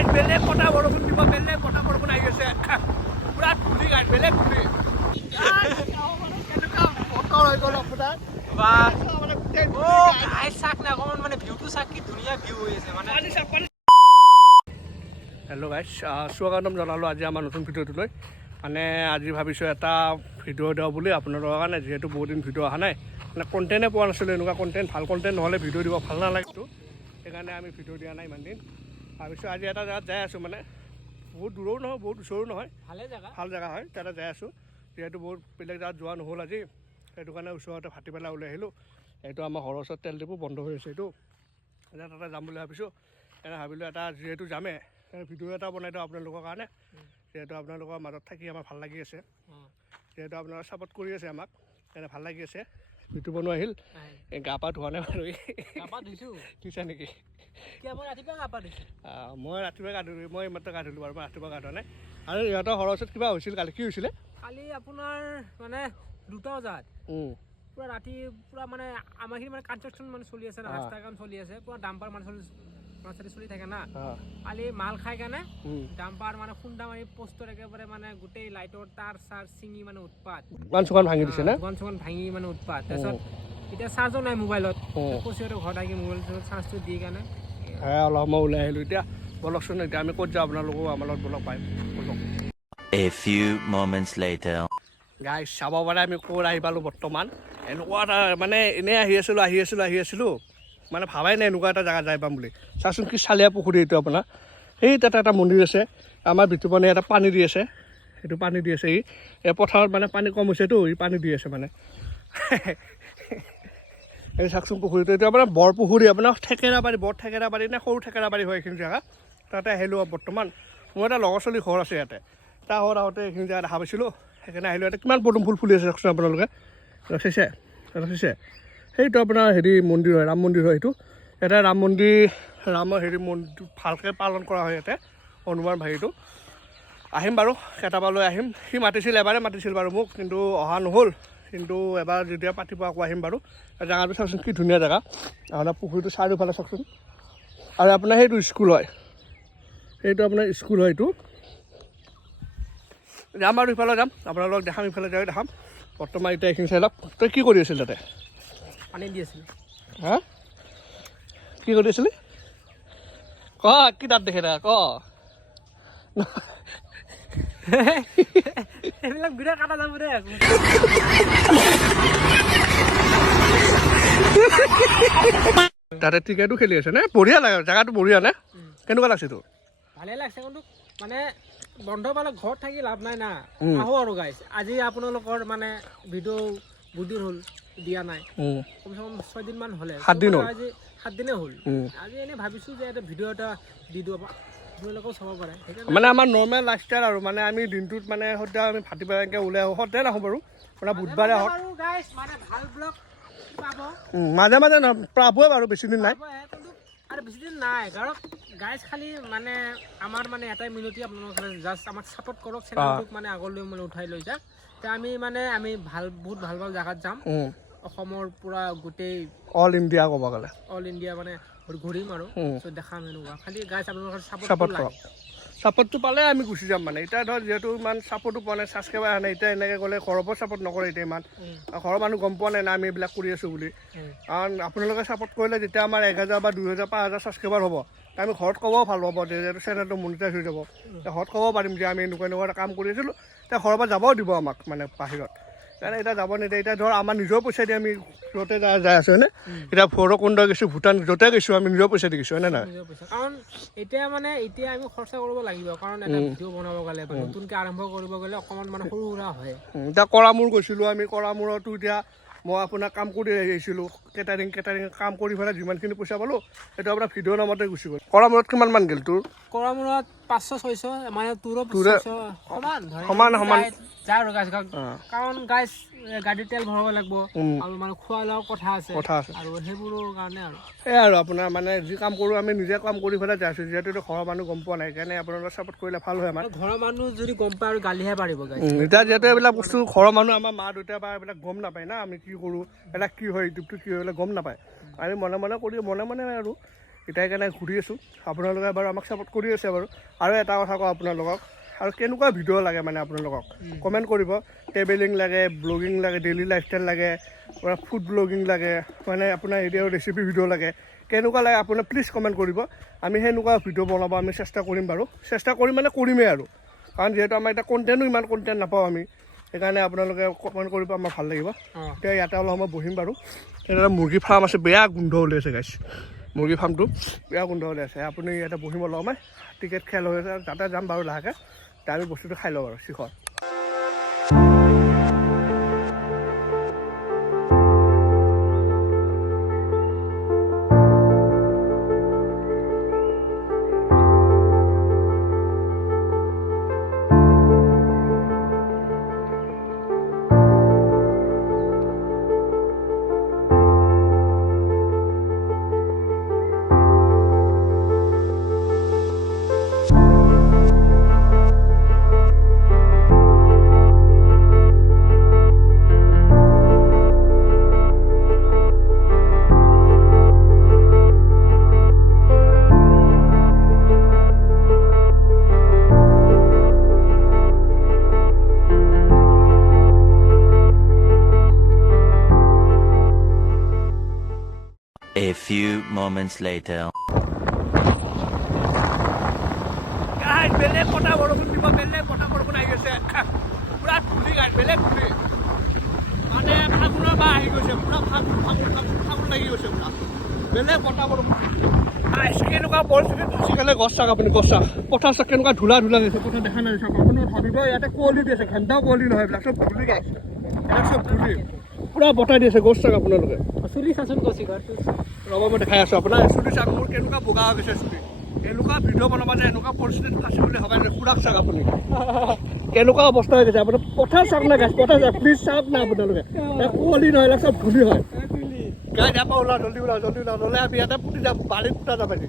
Guys বেলেগ বতাহ বৰষুণ দিব বেলেগ বতাহ বৰষুণ আহি আছে পুৰা ধূলি গাইজ বেলেগ ধূলি কেনেকুৱা বতৰ হৈ গ'ল আপোনাৰ হেল্ল' গাইজ স্বাগতম জনালোঁ আজি আমাৰ নতুন ভিডিঅ'টোলৈ মানে আজি ভাবিছোঁ এটা ভিডিঅ' দিওঁ বুলি আপোনালোকৰ কাৰণে যিহেতু বহুত দিন ভিডিঅ' অহা নাই মানে কণ্টেণ্টে পোৱা নাছিলোঁ এনেকুৱা কণ্টেণ্ট ভাল কণ্টেণ্ট নহ'লে ভিডিঅ' দিব ভাল নালাগেতো সেইকাৰণে আমি ভিডিঅ' দিয়া নাই ইমান দিন ভাবিছোঁ আজি এটা জেগাত যাই আছোঁ মানে বহুত দূৰও নহয় বহুত ওচৰো নহয় ভাল জেগা হয় তাতে যাই আছোঁ যিহেতু বহুত বেলেগ জেগাত যোৱা নহ'ল আজি সেইটো কাৰণে ওচৰতে ভাটিবেলা ওলাই আহিলোঁ এইটো আমাৰ ঘৰৰ ওচৰত তেল ডিপু বন্ধ হৈ আছে এইটো এতিয়া তাতে যাম বুলি ভাবিছোঁ এনে ভাবিলোঁ এটা যিহেতু যামে ভিডিঅ' এটা বনাই দিওঁ আপোনালোকৰ কাৰণে যিহেতু আপোনালোকৰ মাজত থাকি আমাৰ ভাল লাগি আছে যিহেতু আপোনালোকে ছাপোৰ্ট কৰি আছে আমাক এনে ভাল লাগি আছে ভিডিঅ' বনোৱা আহিল এই গা পা ধোৱা নাই বাৰু ধুইছা নেকি মই ৰাতিপুৱা গা ধুলোঁ মই এইমাত্ৰ গা ধুলোঁ বাৰু মই ৰাতিপুৱা গা ধোৱা নাই আৰু ইহঁতৰ ঘৰৰ ওচৰত কিবা হৈছিল কালি কি হৈছিলে কালি আপোনাৰ মানে 2টা বজাত পুৰা ৰাতি পুৰা মানে আমাৰখিনি মানে কনষ্ট্ৰাকশ্যন মানে চলি আছে না ৰাস্তাৰ কাম চলি আছে পুৰা ডাম্পাৰ মানে চলি থাকে না কালি মাল খাই কাৰণে ডাম্পাৰ মানে খুন্দা মাৰি পোষ্টৰ একেবাৰে মানে গোটেই লাইটৰ তাৰ চাৰ চিঙি মানে উৎপাত দোকান চোকান ভাঙি দিছে না দোকান ভাঙি মানে উৎপাত তাৰপিছত এতিয়া চাৰ্জো নাই মোবাইলত কৈছোঁ ঘৰত আহি মোবাইল চাৰ্জটো দি কাৰণে অলপ সময় ওলাই আহিলোঁ এতিয়া বলকচোন এতিয়া আমি ক'ত যাওঁ আপোনালোকো আমাৰ লগত বলক পাই বলক A few moments later. Guys চাব পাৰে আমি ক'ত আহি পালোঁ বৰ্তমান এনেকুৱা এটা মানে এনেই আহি আছিলোঁ মানে ভাবাই নাই এনেকুৱা এটা জেগা যাই পাম বুলি চাচোন কি চালিয়া পুখুৰী এইটো আপোনাৰ সেই তাতে এটা মন্দিৰ আছে আমাৰ ভিতৰপানে এটা পানী দি আছে সেইটো পানী দি আছে এই পথাৰত মানে পানী কম হৈছেতো ই পানী দি আছে মানে এই চাওকচোন পুখুৰীটো এইটো আপোনাৰ বৰ পুখুৰী আপোনাৰ বৰ থেকেৰাবাৰী নে সৰু থেকেৰাবাৰী হয় এইখিনি জেগা তাতে আহিলোঁ বৰ্তমান মোৰ এটা লগৰ ছোৱালী ঘৰ আছে ইয়াতে তাৰ ঘৰত আহোঁতে এইখিনি জেগা দেখা পাইছিলোঁ সেইকাৰণে আহিলোঁ ইয়াতে কিমান পদুম ফুল ফুলি আছে চাওকচোন আপোনালোকে চাইছে সেইটো আপোনাৰ হেৰি মন্দিৰ হয় ৰাম মন্দিৰ হয় সেইটো ইয়াতে ৰাম মন্দিৰ ভালকৈ পালন কৰা হয় ইয়াতে হনুমান ভাইটো আহিম বাৰু কেইটাবালৈ আহিম সি এবাৰে মাতিছিল বাৰু মোক কিন্তু অহা নহ'ল কিন্তু এবাৰ যেতিয়া পাতিব আকৌ আহিম বাৰু জেগাটো চাওকচোন কি ধুনীয়া জেগা আপোনাৰ পুখুৰীটো চাৰিওফালে চাওকচোন আৰু আপোনাৰ সেইটো স্কুল হয় এইটো এইটো যাম বাৰু ইফালে যাম আপোনালোকক দেখাম ইফালে যাই দেখাম বৰ্তমান এতিয়া এইখিনি চাই লওক তই কি কৰি আছিল তাতে পানী দি আছিল হা কি কৰি আছিলি ক কি তাত দেখে ক এইবিলাক বিৰাট কাটা যাব দে তাতে ক্ৰিকেটো খেলি আছে নে বঢ়িয়া লাগে জেগাটো বঢ়িয়া নে কেনেকুৱা লাগছে তোৰ ভালে লাগছে কিন্তু মানে বন্ধ পালে ঘৰত থাকি লাভ নাই না আহো আৰু গাইজ আজি আপোনালোকৰ মানে ভিডিঅ' বুদিন হ'ল দিয়া নাই কমচে কম 6 দিনমান হ'লে 7 দিন হ'ল আজি 7 দিনে হ'ল আজি এনেই ভাবিছোঁ যে এটা ভিডিঅ' এটা দি দিওঁ আপোনালোকেও চাব পাৰে মানে আমাৰ নৰ্মেল লাইফষ্টাইল আৰু মানে আমি দিনটোত মানে সদায় আমি ভাটিবেলাকৈ ওলাই আহোঁ সদায় নাহোঁ বাৰু আপোনাৰ বুধবাৰে আহক মানে ভাল ব্লগ পাব মাজে পাবই বাৰু বেছি দিন নাই আৰু বেছি দিন নাই কাৰণ গাইজ খালি মানে আমাৰ মানে এটাই মিনতি আপোনালোকে জাষ্ট আমাক ছাপোৰ্ট কৰক চেনেলটোক মানে আগলৈ মানে উঠাই লৈ যাওক এতিয়া আমি বহুত ভাল জেগাত যাম অসমৰ পুৰা গোটেই অল ইণ্ডিয়া ক'ব গ'লে অল ইণ্ডিয়া মানে ঘূৰিম আৰু দেখাম এনেকুৱা খালি গাইজ আপোনালোকৰ ছাপোৰ্ট কৰক ছাপোৰ্টটো পালে আমি গুচি যাম মানে এতিয়া ধৰক যিহেতু ইমান ছাপোৰ্টো পোৱা নাই ছাবস্ক্ৰাইবাৰ অহা নাই এতিয়া এনেকৈ গ'লে ঘৰৰ পৰা ছাপোৰ্ট নকৰে এতিয়া ইমান ঘৰৰ মানুহ গম পোৱা নাই না আমি এইবিলাক কৰি আছোঁ বুলি কাৰণ আপোনালোকে ছাপোৰ্ট কৰিলে যেতিয়া আমাৰ 1000 বা 2000 5000 ছাবস্ক্ৰাইবাৰ হ'ব আমি ঘৰত ক'বও ভাল পাব যিহেতু চেনেলটো মনিটাইজ হৈ যাব ঘৰত ক'ব পাৰিম যে আমি এনেকুৱা এটা কাম কৰি আছিলোঁ এতিয়া ঘৰৰ পৰা যাবও দিব আমাক মানে বাহিৰত সেইকাৰণে এতিয়া যাব নিদিয়ে এতিয়া ধৰ আমাৰ নিজৰ পইচা দি আমি য'তে যাই আছোঁ হয়নে এতিয়া ভৈৰৱকুণ্ড গৈছোঁ ভূটান য'তে গৈছোঁ আমি নিজৰ পইচা দি গৈছোঁ হয়নে নহয় কাৰণ এতিয়া আমি খৰচা কৰিব লাগিব কাৰণ এটা ভিডিঅ' বনাব গ'লে বা নতুনকৈ আৰম্ভ কৰিব গ'লে অকণমান মানে সৰু সুৰা হয় এতিয়া কৰামূৰ গৈছিলোঁ আমি কৰামূৰতো এতিয়া মই আপোনাৰ কাম কৰি আহিছিলোঁ কেটাৰিং কাম কৰি পেলাই যিমানখিনি পইচা পালোঁ সেইটো আপোনাৰ ভিডিঅ' নামতে গুচি গ'ল কৰামূৰত কিমান গ'ল তোৰ কৰামূৰত 500-600 মানে তোৰো সমান যায় আৰু গাইজ কাৰণ গাইজ গাড়ীৰ তেল ভৰাব লাগিব আৰু মানে খোৱা লোৱাৰ কথা আছে আৰু সেইবোৰৰ কাৰণে আৰু সেয়াই আৰু আপোনাৰ মানে যি কাম কৰোঁ আমি নিজে কাম কৰি পেলাই যাইছোঁ যিহেতু ঘৰৰ মানুহ গম পোৱা নাই সেইকাৰণে আপোনালোকে ছাপোৰ্ট কৰিলে ভাল হয় আমাৰ ঘৰৰ মানুহ যদি গম পায় আৰু গালিহে পাৰিব এতিয়া যিহেতু এইবিলাক বস্তু ঘৰৰ মানুহ আমাৰ মা দেউতা বা এইবিলাক গম নাপায় না আমি কি কৰোঁ এইবিলাক কি হয় ইউটিউবটো কি হয় এইবিলাক গম নাপায় আমি মনে কৰি আৰু এতিয়া সেইকাৰণে ঘূৰি আছোঁ আপোনালোকে বাৰু আমাক ছাপোৰ্ট কৰি আছে বাৰু আৰু এটা কথা কওঁ আপোনালোকক আৰু কেনেকুৱা ভিডিঅ' লাগে মানে আপোনালোকক কমেণ্ট কৰিব ট্ৰেভেলিং লাগে ব্লগিং লাগে ডেইলি লাইফষ্টাইল লাগে আপোনাৰ ফুড ব্লগিং লাগে মানে আপোনাৰ এতিয়া ৰেচিপি ভিডিঅ' লাগে কেনেকুৱা লাগে আপোনাৰ প্লিজ কমেণ্ট কৰিব আমি সেনেকুৱা ভিডিঅ' বনাব আমি চেষ্টা কৰিম বাৰু চেষ্টা কৰিম মানে কৰিমেই আৰু কাৰণ যিহেতু আমাৰ এতিয়া কণ্টেণ্টো ইমান কণ্টেণ্ট নাপাওঁ আমি সেইকাৰণে আপোনালোকে কমেণ্ট কৰিব আমাৰ ভাল লাগিব এতিয়া ইয়াতে অলপ সময় বহিম বাৰু এটা মুৰ্গী ফাৰ্ম আছে বেয়া গোন্ধ উলিয়াইছে গাইছ মুৰ্গী ফাৰ্মটো বেয়া গোন্ধ উলিয়াইছে আপুনি ইয়াতে বহিম অলপ সময় টিকেট খেল হৈ আছে তাতে যাম বাৰু লাহেকৈ এতিয়া আমি বস্তুটো খাই লওঁ বাৰু শিখৰ A few moments later. Guys বেলেগ কটা বৰষুণ দিব বেলেগ কটা বৰষুণ আহি গৈছে পুৰা ধূলি গাইজ বেলেগ ধূলি মানে ফাগুনৰ বা আহি গৈছে পুৰা ফাগুন লাগি গৈছে পুৰা বেলেগ কটা বৰষুণ গাইজ কেনেকুৱা পৰিস্থিতিত ফাঁচি গ'লে গছ চাওক আপুনি গছ চাওক পথাৰ চাওক কেনেকুৱা ধূলা গৈছে পথাৰ দেখা নাই চাওক আপুনি ভাবিব ইয়াতে কুঁৱলী দি আছে ঘণ্টাও কুঁৱলী নহয় এইবিলাক চব ধূলি গাইজ এইবিলাক চব ধূলি পুৰা বতাহ দি আছে গছ চাওক আপোনালোকে চুলি চাচোন গছি ঘৰটো ৰ'ব মই দেখাই আছোঁ আপোনাৰ চুলি চাওক মোৰ কেনেকুৱা বগা হৈ গৈছে চুলি এনেকুৱা ভিডিঅ' বনাব যে এনেকুৱা পৰিস্থিতিত ফাঁচি বুলি ভাবে খুৰাক চাওক আপুনি কেনেকুৱা অৱস্থা হৈ গৈছে আপোনাৰ পথাৰ চাওক না গাছ পথাৰ চাওক প্লিজ চাওক না আপোনালোকে কুঁৱলী নহয় এইবিলাক চব ধূলি হয় গাই যাবা ওলাও জল্দি ওলাও নহ'লে আমি ইয়াতে পুতি যাম বাৰীত পুতা যাব পাৰি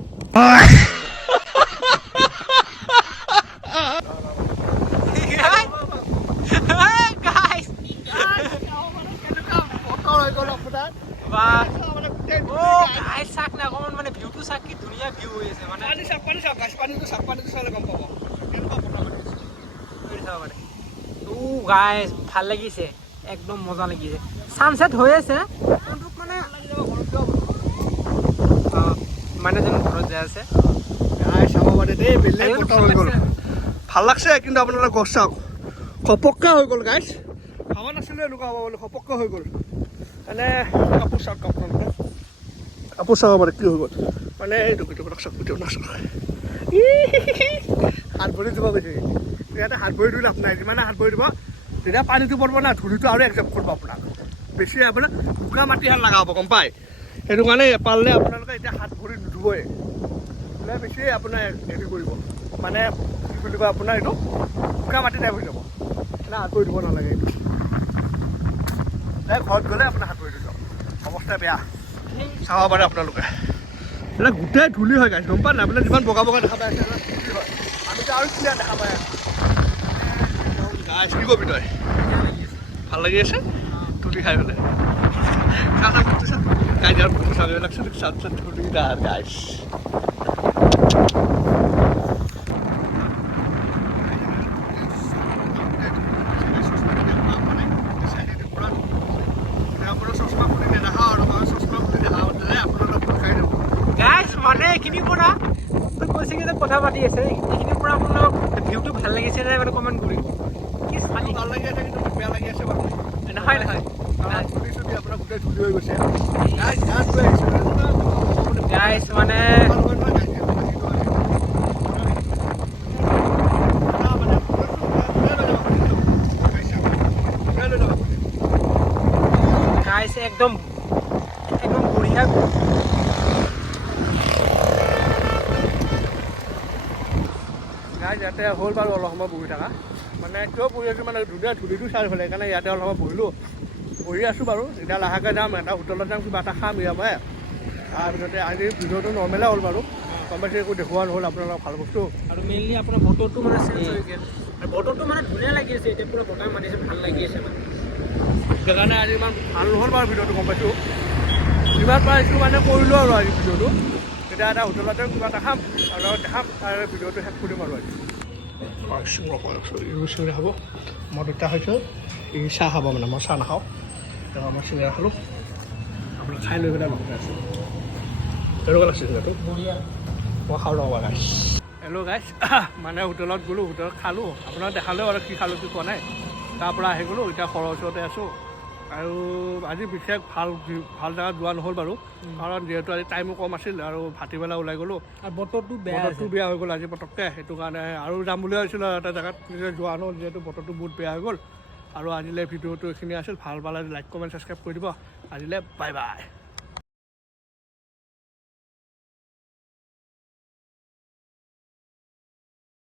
ভাল লাগিছে একদম মজা লাগিছে ছানছেট হৈ আছে মানে যেন ঘৰত যাই আছে চাব পাৰে দেই বেলেগ বতৰ হৈ গ'ল ভাল লাগছে কিন্তু আপোনালোকে গছ চাওক ঘপককৈ হৈ গ'ল গাইছ ভাবা নাছিলোঁ এনেকুৱা হ'ব বুলি ঘপককৈ হৈ গ'ল মানে কাপোৰ চাওক আপোনালোকে কাপোৰ চাব পাৰে কি হৈ গ'ল মানে এইটো চাওক ভিডিঅ' নাচাওক হাত ভৰি দিব গৈছে ইয়াতে হাত ভৰি ধুই লাভ নাই যিমানে হাত ভৰি দিব তেতিয়া পানীটো পৰিব না ধূলিটো আৰু একজেপ্ট কৰিব আপোনাক বেছি আপোনাৰ বোকা মাটি হাত লগা হ'ব গম পায় সেইটো কাৰণে পাৰিলে আপোনালোকে এতিয়া হাত ভৰি নুধুবই বোলে বেছি আপোনাৰ হেৰি কৰিব মানে কি বুলি কয় আপোনাৰ এইটো বোকা মাটি টাইপ হৈ যাব মানে হাত ভৰি দিব নালাগে এইটো ঘৰত গ'লে আপোনাৰ হাত ভৰি দিব অৱস্থা বেয়া চাব পাৰে আপোনালোকে এইবিলাক গোটেই ধূলি হয় গাইছ গম পায় নাই আপোনাৰ যিমান বগা বগা দেখা পাই আছে ধূলি হয় আমিতো আৰু ক্লিয়াৰ দেখা পাই আছোঁ গাইছ কি কবি তই ভাল লাগি আছে ধূলি খাই পেলাই গাইছ মানে এইখিনিৰ পৰা কৈছে কি যে কথা পাতি আছে এইখিনিৰ পৰা আপোনাক ভিউটো ভাল লাগিছে নে মানে কমেণ্ট কৰিব কি খালি ভাল লাগি আছে কিন্তু বেয়া লাগি আছে বাৰু নহয় নহয় ধূলি আপোনাৰ গোটেই ধূলি হৈ গৈছে গাইছ মানে গাইছ একদম বঢ়িয়া গাইছ ইয়াতে হ'ল বাৰু অলপ সময় বহি থকা মানে কিয় বহি আছোঁ মানে ধুনীয়া ধূলিটো চাই হ'লে সেইকাৰণে ইয়াতে অলপ সময় বহিলোঁ বহি আছোঁ বাৰু এতিয়া লাহেকৈ যাম এটা হোটেলত যাম কিবা এটা খাম ইয়াৰ পৰাই তাৰপিছতে আজি ভিডিঅ'টো নৰ্মেলে হ'ল বাৰু গম পাইছে একো দেখুওৱা নহ'ল আপোনালোকৰ ভাল বস্তু আৰু মেইনলি আপোনাৰ বতৰটো মানে চেঞ্জ হৈ গ'ল আৰু বতৰটো মানে ধুনীয়া লাগি আছে এতিয়া পুৰা বতাহ মাৰিছে ভাল লাগি আছে মানে সেইকাৰণে আজি ইমান ভাল নহ'ল বাৰু ভিডিঅ'টো গম পাইছোঁ যিমান পাৰিছোঁ মানে কৰিলোঁ আৰু আজি ভিডিঅ'টো এতিয়া এটা হোটেলতে কিবা এটা খাম আৰু দেখাম আৰু ভিডিঅ'টো শেষ কৰিম আৰু চিঙৰা খাব মই দুটা খাইছোঁ এই চাহ খাব মানে মই চাহ নাখাওঁ তাৰপৰা মই চিঙৰা খালোঁ আপোনাৰ খাই লৈ পেলাই লগতে আছোঁ তেনেকুৱা লাগিছে চিঙৰাটো মই খাওঁ লগা গাইছ হেল্ল' গাইছ মানে হোটেলত গ'লোঁ হোটেলত খালোঁ আপোনাক দেখালেও আৰু কি খালোঁ কি কোৱা নাই তাৰপৰা আহি গ'লোঁ এতিয়া ঘৰৰ ওচৰতে আছোঁ আৰু আজি বিশেষ ভাল জেগাত যোৱা নহ'ল বাৰু কাৰণ যিহেতু আজি টাইমো কম আছিল আৰু ভাটিবেলা ওলাই গ'লোঁ আৰু বতৰটো বেয়া হৈ গ'ল আজি পটককৈ সেইটো কাৰণে আৰু যাম বুলি ভাবিছিলোঁ এটা জেগাত যোৱা নহ'ল যিহেতু বতৰটো বহুত বেয়া হৈ গ'ল আৰু আজিলৈ ভিডিঅ'টো এইখিনি আছিল ভাল পালে লাইক কমেণ্ট ছাবস্ক্ৰাইব কৰি দিব আজিলৈ বাই বাই